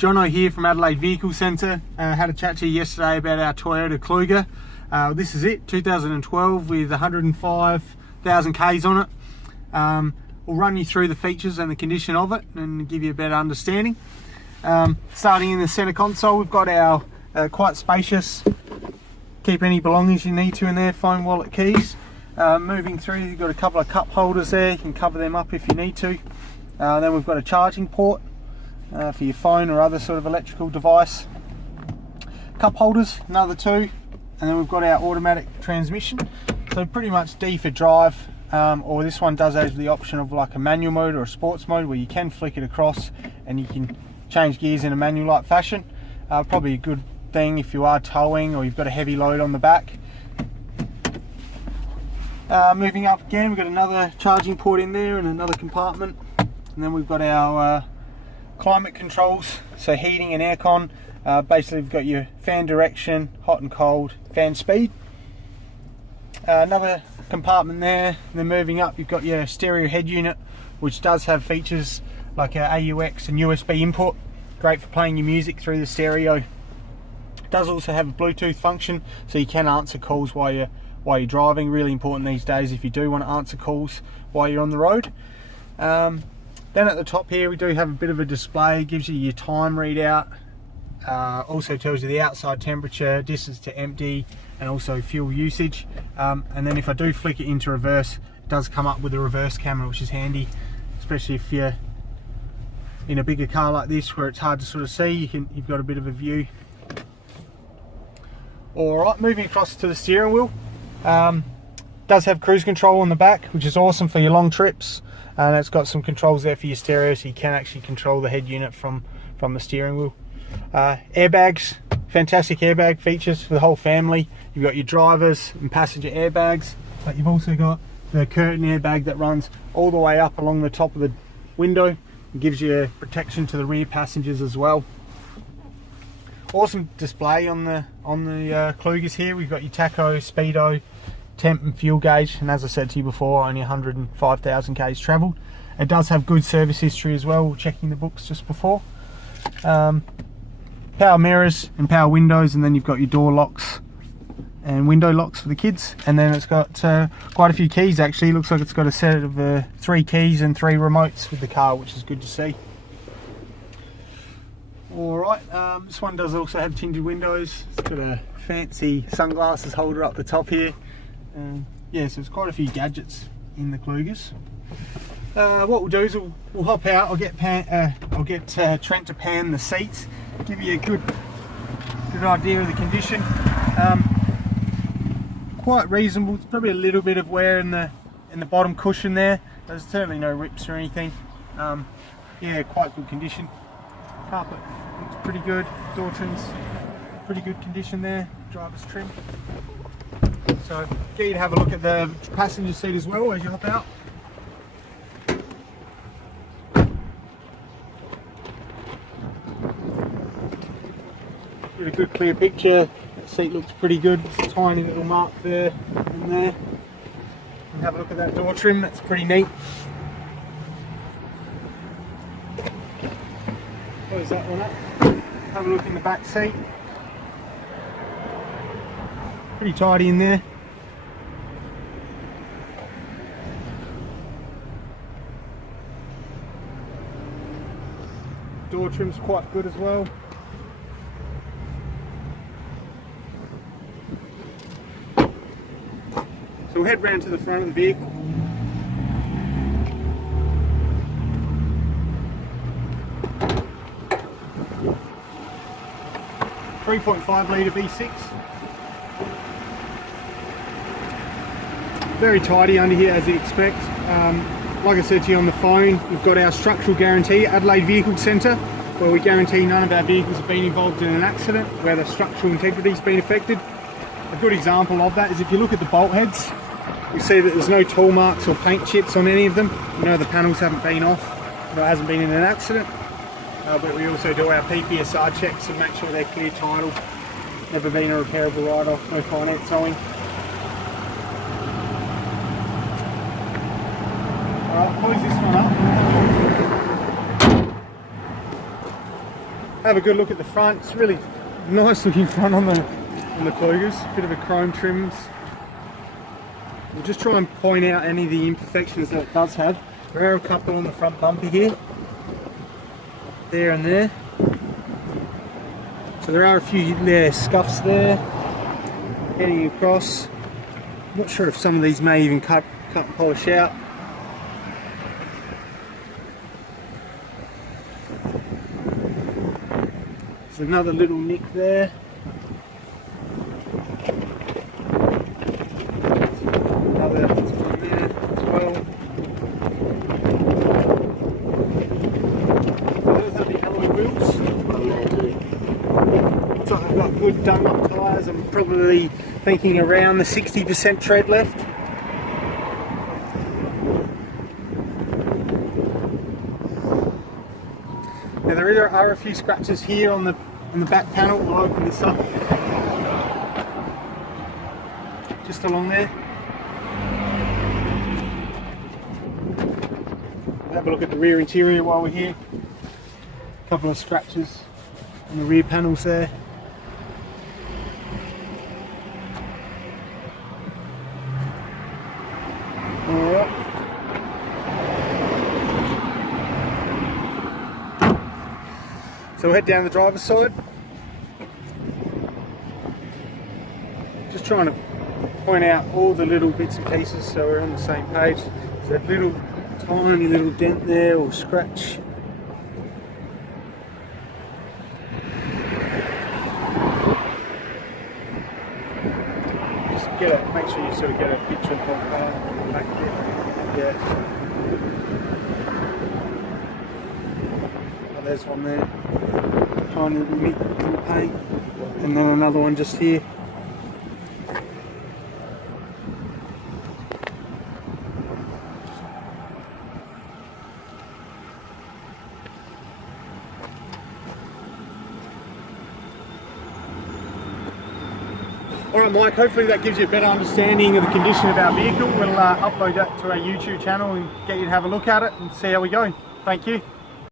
Jono here from Adelaide Vehicle Centre. Had a chat to you yesterday about our Toyota Kluger. This is it, 2012 with 105,000 Ks on it. We'll run you through the features and the condition of it and give you a better understanding. Starting in the centre console, we've got our quite spacious, keep any belongings you need to in there, phone, wallet, keys. Moving through, you've got a couple of cup holders there, you can cover them up if you need to. Then we've got a charging port for your phone or other sort of electrical device. Cup holders, another two, and then we've got our automatic transmission. So pretty much D for drive, or this one does have the option of like a manual mode or a sports mode where you can flick it across and you can change gears in a manual like fashion. Probably a good thing if you are towing or you've got a heavy load on the back. Moving up again, we've got another charging port in there and another compartment, and then we've got our climate controls, so heating and aircon. Basically we've got your fan direction, hot and cold, fan speed. Another compartment there. Then moving up, you've got your stereo head unit, which does have features like our AUX and USB input, great for playing your music through the stereo. It does also have a Bluetooth function, so you can answer calls while you're driving. Really important these days if you do want to answer calls while you're on the road. Then at the top here we do have a bit of a display, gives you your time readout, also tells you the outside temperature, distance to empty, and also fuel usage. And then if I do flick it into reverse, it does come up with a reverse camera, which is handy, especially if you're in a bigger car like this where it's hard to sort of see. You've got a bit of a view. Alright, moving across to the steering wheel. Does have cruise control on the back, which is awesome for your long trips, and it's got some controls there for your stereo, so you can actually control the head unit from the steering wheel. Airbags, fantastic airbag features for the whole family. You've got your drivers and passenger airbags, but you've also got the curtain airbag that runs all the way up along the top of the window and gives you protection to the rear passengers as well. Awesome display on the Klugers here. We've got your tacho, speedo, temp and fuel gauge, and as I said to you before, only 105,000 Ks travelled. It does have good service history as well, checking the books just before. Power mirrors and power windows, and then you've got your door locks and window locks for the kids, and then it's got quite a few keys actually. Looks like it's got a set of 3 keys and 3 remotes with the car, which is good to see. Alright, this one does also have tinted windows. It's got a fancy sunglasses holder up the top here. Yeah, so there's quite a few gadgets in the Klugers. What we'll do is we'll hop out. I'll get Trent to pan the seats, give you a good idea of the condition. Quite reasonable. It's probably a little bit of wear in the bottom cushion there. There's certainly no rips or anything. Yeah, quite good condition. Carpet looks pretty good. Door trim's pretty good condition there. Driver's trim. So get you to have a look at the passenger seat as well as you hop out. Get a good clear picture. That seat looks pretty good. There's a tiny little mark there and there. And have a look at that door trim. That's pretty neat. Close that one up. Have a look in the back seat. Pretty tidy in there. Door trim's quite good as well. So we'll head round to the front of the vehicle. .5 litre V6. Very tidy under here as you'd expect. Like I said to you on the phone, we've got our structural guarantee, Adelaide Vehicle Centre, where we guarantee none of our vehicles have been involved in an accident where the structural integrity has been affected. A good example of that is if you look at the bolt heads, you see that there's no tool marks or paint chips on any of them. You know the panels haven't been off, or it hasn't been in an accident. But we also do our PPSR checks and make sure they're clear title, never been a repairable write-off, no finance towing. Alright, close this one up. have a good look at the front. It's really nice looking front on the Klugers. Bit of a chrome trims. We'll just try and point out any of the imperfections that it does have. There are a couple on the front bumper here, there and there. So there are a few scuffs there heading across. I'm not sure if some of these may even cut and polish out. There's another little nick there. Another one there as well. Those are the alloy wheels. So I've got good Dunlop tyres. I'm probably thinking around the 60% tread left. Now there are a few scratches here on the back panel. We'll open this up just along there. We'll have a look at the rear interior while we're here. A couple of scratches on the rear panels there. Alright. So we'll head down the driver's side. Just trying to point out all the little bits and pieces so we're on the same page. There's that little tiny little dent there or scratch. Just make sure you sort of get a picture of the back there. Yeah. Oh, there's one there. Tiny little paint. And then another one just here. Alright Mike, hopefully that gives you a better understanding of the condition of our vehicle. We'll upload that to our YouTube channel and get you to have a look at it and see how we go. Thank you.